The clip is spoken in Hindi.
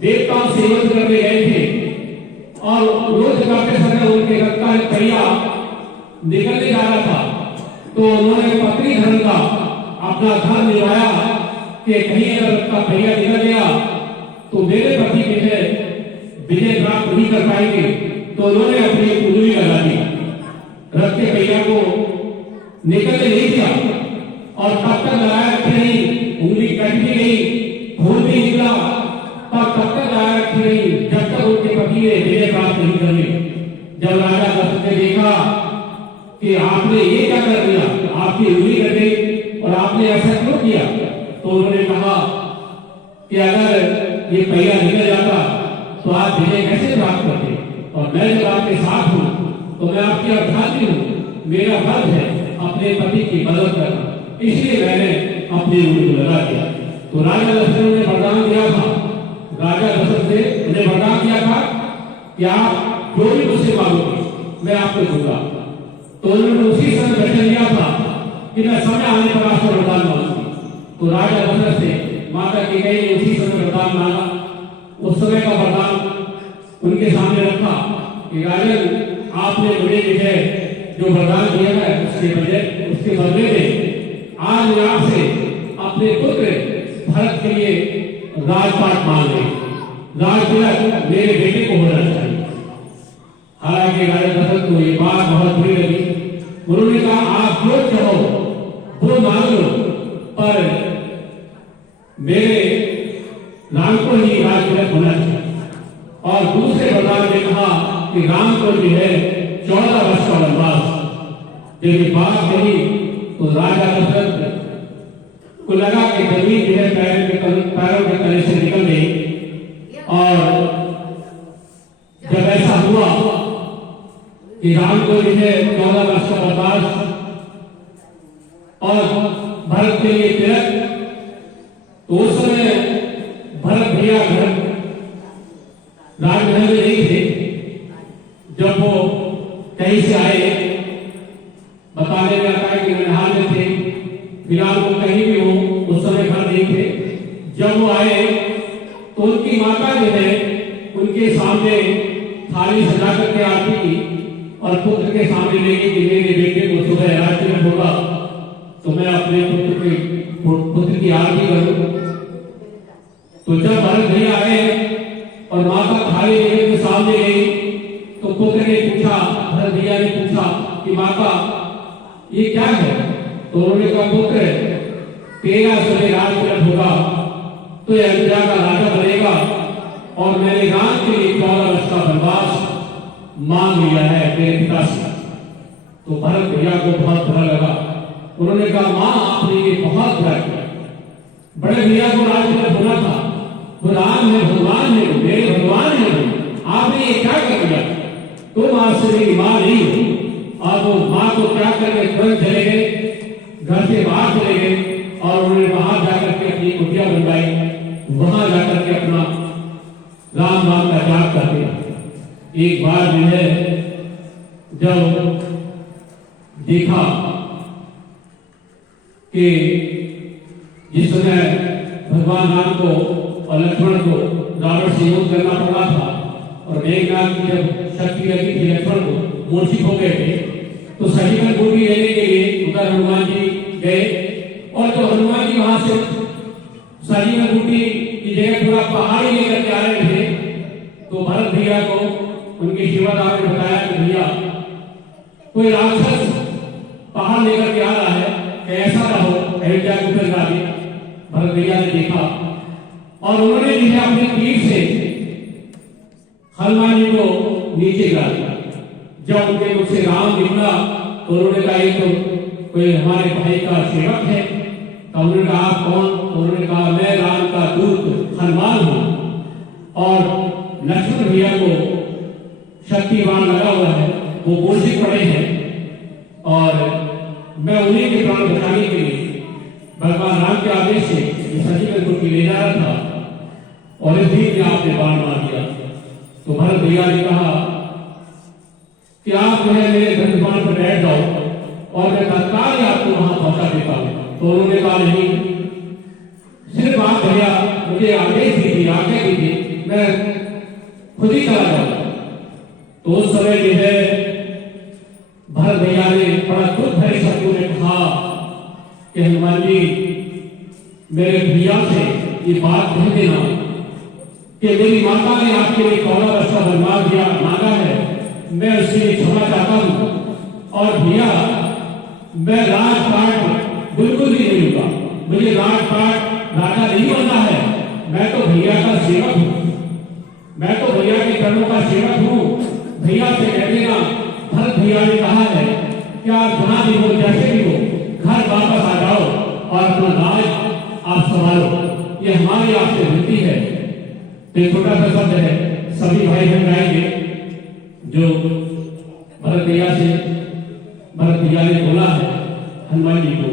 देवताओं से युद्ध करने गए थे और युद्ध करते समय उनके रथ का एक पहिया निकलने जा रहा था, तो उन्होंने पत्नी धर्म का अपना धर्म निभाया कि कहीं अगर रथ का पहिया निकल गया तो मेरे पति जो है विजय प्राप्त नहीं कर पाएंगे। तो उन्होंने अपनी उंगली लगा दी, रथ के पहिया को निकलने नहीं दिया और तब तक लगाए रखी रही, उंगली कट भी गई, खून भी निकला, पर तब तक लगाए रखी रही जब तक उनके पति ने विजय प्राप्त नहीं कर ली। जब राजा दशरथ ने देखा कि आपने ये क्या कर दिया, आपकी उंगली कट गई और आपने ऐसा क्यों किया, तो उन्होंने कहा कि अगर ये पहिया निकल जाता तो आप विजय कैसे प्राप्त करते, और मैं जब आपके साथ हूं तो मैं आपकी अर्धांगिनी हूं, मेरा फर्ज है अपने पति की मदद करना, इसलिए मैंने अपनी उंगली को लगा दिया। तो राजा दशरथ ने वरदान दिया था, राजा दशरथ ने उन्हें वरदान दिया था कि आप जो भी मुझसे मांगोगे मैं आपको दूंगा। तो उन्होंने उसी समय वचन दिया था कि मैं समय आने पर आपसे वरदान मांगूंगी। तो राजा दशरथ से माता कैकेयी ने उसी समय वरदान मांगा। उस समय का वरदान उनके सामने रखा कि राजन आपने मुझे जो है जो वरदान दिया है उसके बदले में आज मैं आपसे अपने पुत्र भरत के लिए राजपाट मांग रहे, राजतिलक मेरे बेटे को होना चाहिए। हालांकि राजा दशरथ को ये बात बहुत बुरी लगी। उन्होंने कहा आप जो चाहो वो मांग लो, पर मेरे राम को ही राजतिलक होना चाहिए। और दूसरे वरदान ने कहा कि राम को जो है 14 वर्ष का वनवास। जब ये बात कही तो राजा दशरथ को लगा कि जमीन जो है पैरों के तले से निकल गई। और जब ऐसा हुआ कि राम को जो है 14 वर्ष का वनवास और भरत के लिए तिलक, तो उस समय भरत भैया घर राजमहल में नहीं थे। जब वो कहीं से आए, बताने में आता है कि ननिहाल में थे, फिलहाल वो कहीं भी हो उस समय घर नहीं थे। जब वो आए तो उनकी माता जो है उनके सामने थाली सजा करके आती की और पुत्र के सामने लेके कि मेरे बेटे को सुबह राजतिलक होगा तो मैं अपने पुत्र की आरती करूं। तो जब भरत भैया आए और माता थाली लेकर के सामने गई तो पुत्र ने पूछा, भरत भैया ने पूछा कि माता ये क्या है? तो उन्होंने कहा पुत्र तेरा सुबह राजतिलक होगा तो अयोध्या का राजा बनेगा और मैंने राम के लिए 14 वर्ष का वनवास मांग लिया है मेरे पिता से। तो भरत भैया को बहुत बुरा लगा। उन्होंने कहा मां आपने ये बहुत बुरा किया, बड़े भैया को राजतिलक होना था, वो राम है, भगवान है, मेरे भगवान है, आपने ये क्या कर दिया? तुम आज से मेरी मां नहीं हो। और वो मां को क्या करके तुरंत चले गए, घर से बाहर चले गए और उन्होंने बाहर जाकर के अपनी कुटिया बनवाई, वहां जाकर के अपना राम नाम का जाप करते। एक बार जो है जब देखा कि जिस समय भगवान राम को और लक्ष्मण को रावण से युद्ध करना पड़ा था और मेघनाथ की जब शक्ति लगी थी लक्ष्मण को, मूर्छित हो गए थे, तो सर्जिकल बूटी लेने के लिए उधर हनुमान जी गए। और जो हनुमान जी वहां से सर्जिकल बूटी की जगह थोड़ा पहाड़ी लेकर के आ रहे थे तो भरत भैया को उनके सेवादार ने बताया कि भैया कोई राक्षस पहाड़ लेकर के आ रहा है, ऐसा ना हो अयोध्या को फिर डाले। भरत भैया ने देखा और उन्होंने जो है अपने तीर से हनुमान जी को नीचे गिरा दिया। जब उनके मुख से राम निकला तो उन्होंने कहा ये तो कोई हमारे भाई का सेवक है। तो उन्होंने कहा आप कौन? तो उन्होंने कहा मैं राम का दूत हनुमान हूं और लक्ष्मण भैया को शक्तिवान लगा हुआ है, वो मूर्छित पड़े हैं और मैं उन्हीं के प्राण बचाने के लिए भगवान राम के आदेश से सर्जिकल बूटी ले जा रहा था और इस बीच में आपने बाण मार दिया। तो भरत भैया ने कहा कि आप जो है मेरे धनुष पर बैठ जाओ और मैं तत्काल ही आपको वहां पहुंचा देता हूं। तो उन्होंने कहा नहीं, सिर्फ आप भैया मुझे आदेश दीजिए, आज्ञा दीजिए मैं खुद ही चला जाऊंगा। तो उस समय जो है भरत भैया ने बड़ा दुख भरे शब्दों में कहा कि हनुमान जी मेरे भैया से ये बात कह देना कि मेरी माता ने आपके लिए 14 वर्ष का वरदान दिया मांगा है, मैं उसके लिए क्षमा चाहता हूं। और भैया मैं राजपाट बिल्कुल ही नहीं लूंगा, मुझे राजपाट राजा नहीं बनना है, मैं तो भैया का सेवक हूं, मैं तो भैया के कर्मों का सेवक हूं। भैया से कह देना भरत भैया ने कहा है कि आप जहां भी हो जैसे भी हो घर वापस आ जाओ और अपना राज आप संभालो, ये हमारी आपसे विनती है। तो छोटा सा शब्द है, सभी भाई बहन गाएंगे जो भरत भैया ने बोला है हनुमान जी को।